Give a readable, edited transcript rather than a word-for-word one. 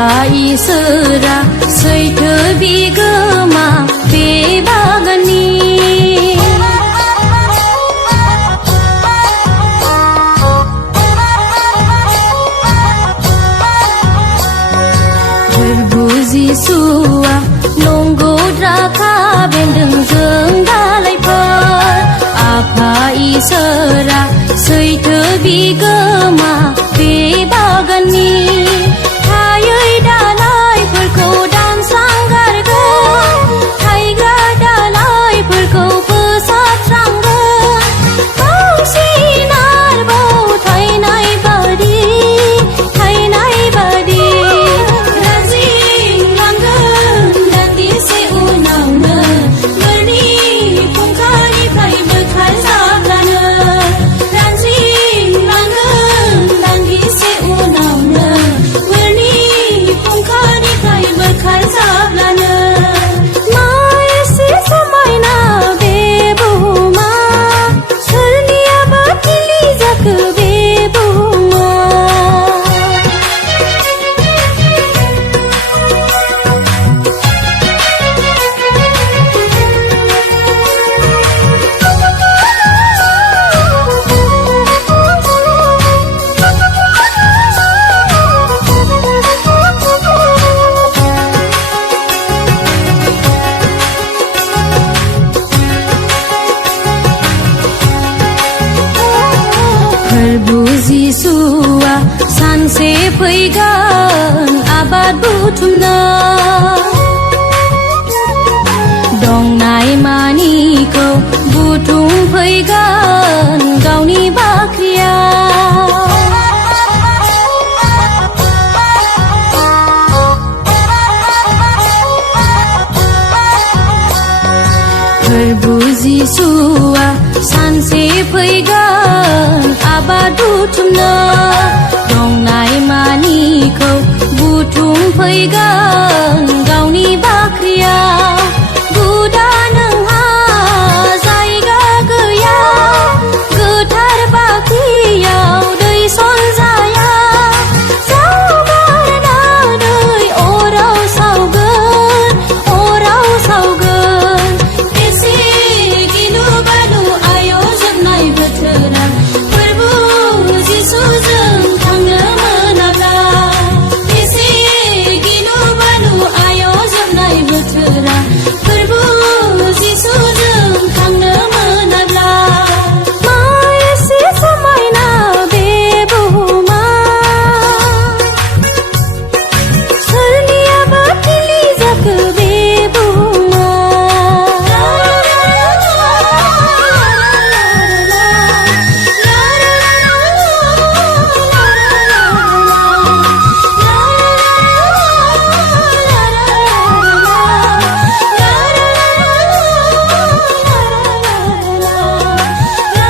आफा इसोरा सैथो बिगोमा बे बागाननि फोरबु जिसुआ नंगौ द्राखा बेन्दोंजों दालायफोर आफा इसोरा सैथो बिगोमा बे बागाननि थायै दालायफोरखौ दानस्रांगारगोन थायग्रा दालायफोरखौ फोसाबस्रांगोन बांसिन आरोबाव थायनाय बादि रानज्रिंलांगोन दान्दिसे उनावनो बोरनि फुंखानिफ्राय बोखारजाब्लानो रानज्रिंलांगोन दान्दिसे उनावनो बोरनि फुंखानिफ्राय बोखारजाब्लानो मा एसे समायना बे बुहुमा सोरनियाबा थिलि जाखो बे बुहुमा फोरबु जिसुआ सानसे फैगोन आबाद बुथुमनो दंनाय मानिखौ बुथुमफैगोन गावनि बाख्रियाव फोरबु जिसुआ सानसे फैगोन आबाद बुथुमनो दंनाय मानिखौ बुथुमफैगोन